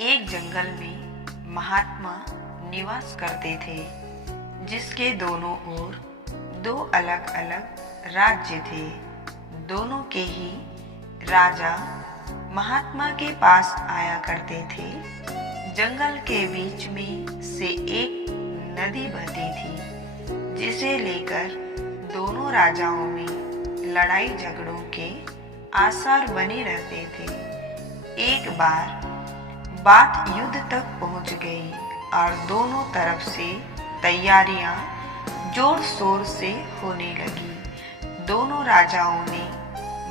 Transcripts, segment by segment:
एक जंगल में महात्मा निवास करते थे, जिसके दोनों ओर दो अलग अलग राज्य थे। दोनों के ही राजा महात्मा के पास आया करते थे। जंगल के बीच में से एक नदी बहती थी, जिसे लेकर दोनों राजाओं में लड़ाई झगड़ों के आसार बने रहते थे। एक बार बात युद्ध तक पहुंच गई और दोनों तरफ से तैयारियां जोर शोर से होने लगी। दोनों राजाओं ने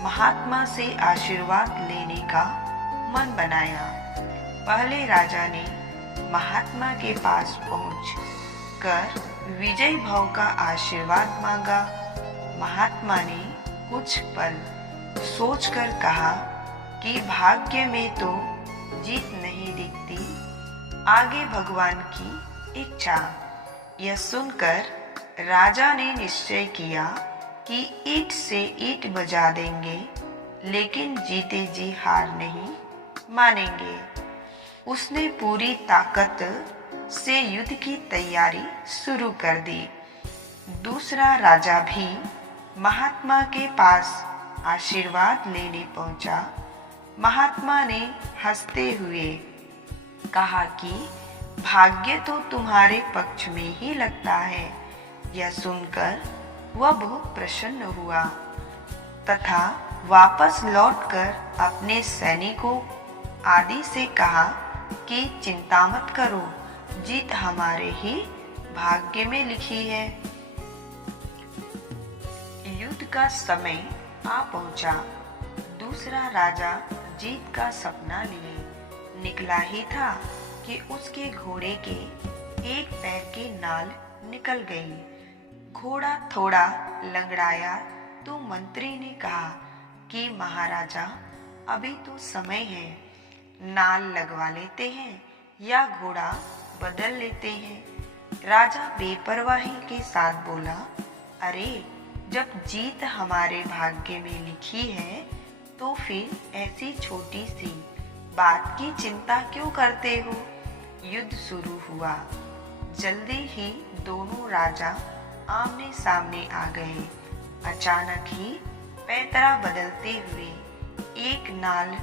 महात्मा से आशीर्वाद लेने का मन बनाया। पहले राजा ने महात्मा के पास पहुंच कर विजय भाव का आशीर्वाद मांगा। महात्मा ने कुछ पल सोचकर कहा कि भाग्य में तो जीत नहीं दिखती, आगे भगवान की इच्छा। यह सुनकर राजा ने निश्चय किया कि ईंट से ईंट बजा देंगे, लेकिन जीते जी हार नहीं मानेंगे। उसने पूरी ताकत से युद्ध की तैयारी शुरू कर दी। दूसरा राजा भी महात्मा के पास आशीर्वाद लेने पहुंचा। महात्मा ने हंसते हुए कहा कि भाग्य तो तुम्हारे पक्ष में ही लगता है। यह सुनकर वह बहुत प्रसन्न हुआ तथा वापस लौटकर अपने सैनिकों आदि से कहा कि चिंता मत करो, जीत हमारे ही भाग्य में लिखी है। युद्ध का समय आ पहुंचा। दूसरा राजा जीत का सपना लिए निकला ही था कि उसके घोड़े के एक पैर की नाल निकल गई। घोड़ा थोड़ा लंगड़ाया तो मंत्री ने कहा कि महाराजा, अभी तो समय है, नाल लगवा लेते हैं या घोड़ा बदल लेते हैं। राजा बेपरवाही के साथ बोला, अरे, जब जीत हमारे भाग्य में लिखी है तो फिर ऐसी छोटी सी बात की चिंता क्यों करते हो। युद्ध शुरू हुआ। जल्दी ही दोनों राजा आमने सामने आ गए। अचानक ही पैतरा बदलते हुए एक नाल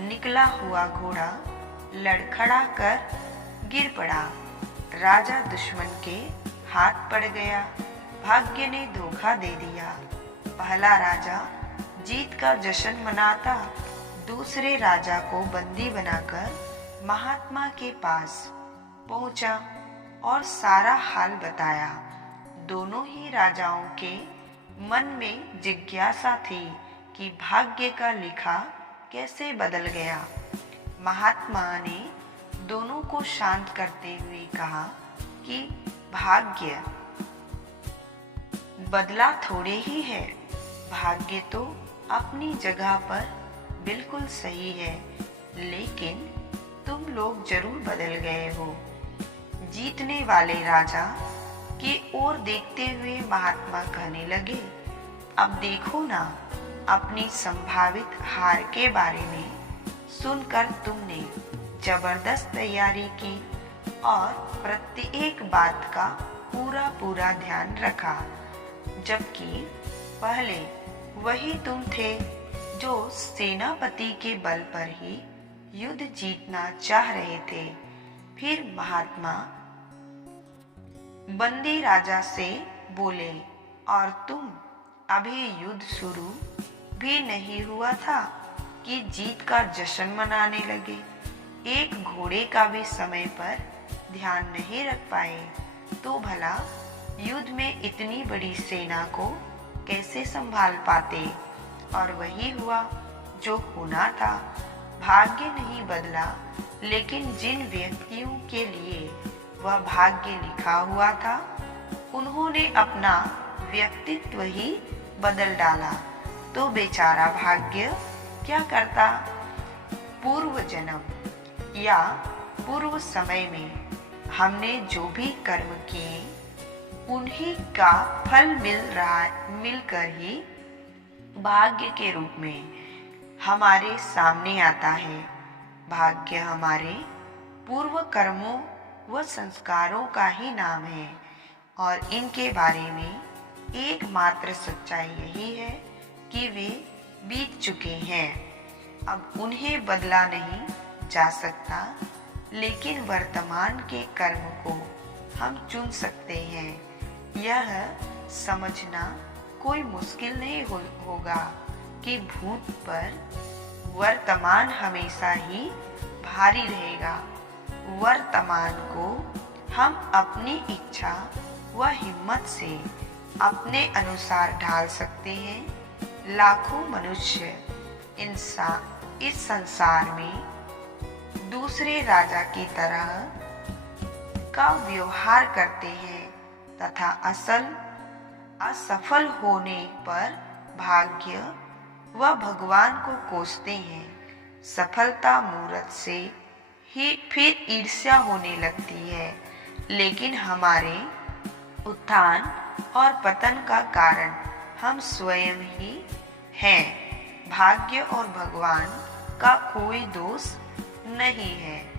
निकला हुआ घोड़ा लड़खड़ा कर गिर पड़ा। राजा दुश्मन के हाथ पड़ गया। भाग्य ने धोखा दे दिया। पहला राजा जीत का जश्न मनाता दूसरे राजा को बंदी बनाकर महात्मा के पास पहुंचा और सारा हाल बताया। दोनों ही राजाओं के मन में जिज्ञासा थी कि भाग्य का लिखा कैसे बदल गया। महात्मा ने दोनों को शांत करते हुए कहा कि भाग्य बदला थोड़े ही है, भाग्य तो अपनी जगह पर बिल्कुल सही है, लेकिन तुम लोग जरूर बदल गए हो। जीतने वाले राजा की ओर देखते हुए महात्मा कहने लगे, अब देखो ना, अपनी संभावित हार के बारे में सुनकर तुमने जबरदस्त तैयारी की और प्रत्येक बात का पूरा ध्यान रखा, जबकि पहले वही तुम थे जो सेनापति के बल पर ही युद्ध जीतना चाह रहे थे। फिर महात्मा बंदी राजा से बोले, और तुम अभी युद्ध शुरू भी नहीं हुआ था कि जीत का जश्न मनाने लगे। एक घोड़े का भी समय पर ध्यान नहीं रख पाए तो भला युद्ध में इतनी बड़ी सेना को कैसे संभाल पाते। और वही हुआ जो होना था। भाग्य नहीं बदला, लेकिन जिन व्यक्तियों के लिए वह भाग्य लिखा हुआ था, उन्होंने अपना व्यक्तित्व ही बदल डाला। तो बेचारा भाग्य क्या करता। पूर्व जन्म या पूर्व समय में हमने जो भी कर्म किए, उन्हीं का फल मिलकर ही भाग्य के रूप में हमारे सामने आता है। भाग्य हमारे पूर्व कर्मों व संस्कारों का ही नाम है और इनके बारे में एकमात्र सच्चाई यही है कि वे बीत चुके हैं। अब उन्हें बदला नहीं जा सकता, लेकिन वर्तमान के कर्म को हम चुन सकते हैं। यह समझना कोई मुश्किल नहीं होगा कि भूत पर वर्तमान हमेशा ही भारी रहेगा। वर्तमान को हम अपनी इच्छा व हिम्मत से अपने अनुसार ढाल सकते हैं। लाखों मनुष्य इस संसार में दूसरे राजा की तरह का व्यवहार करते हैं तथा असफल होने पर भाग्य व भगवान को कोसते हैं। सफलता मूर्त से ही फिर ईर्ष्या होने लगती है, लेकिन हमारे उत्थान और पतन का कारण हम स्वयं ही हैं। भाग्य और भगवान का कोई दोष नहीं है।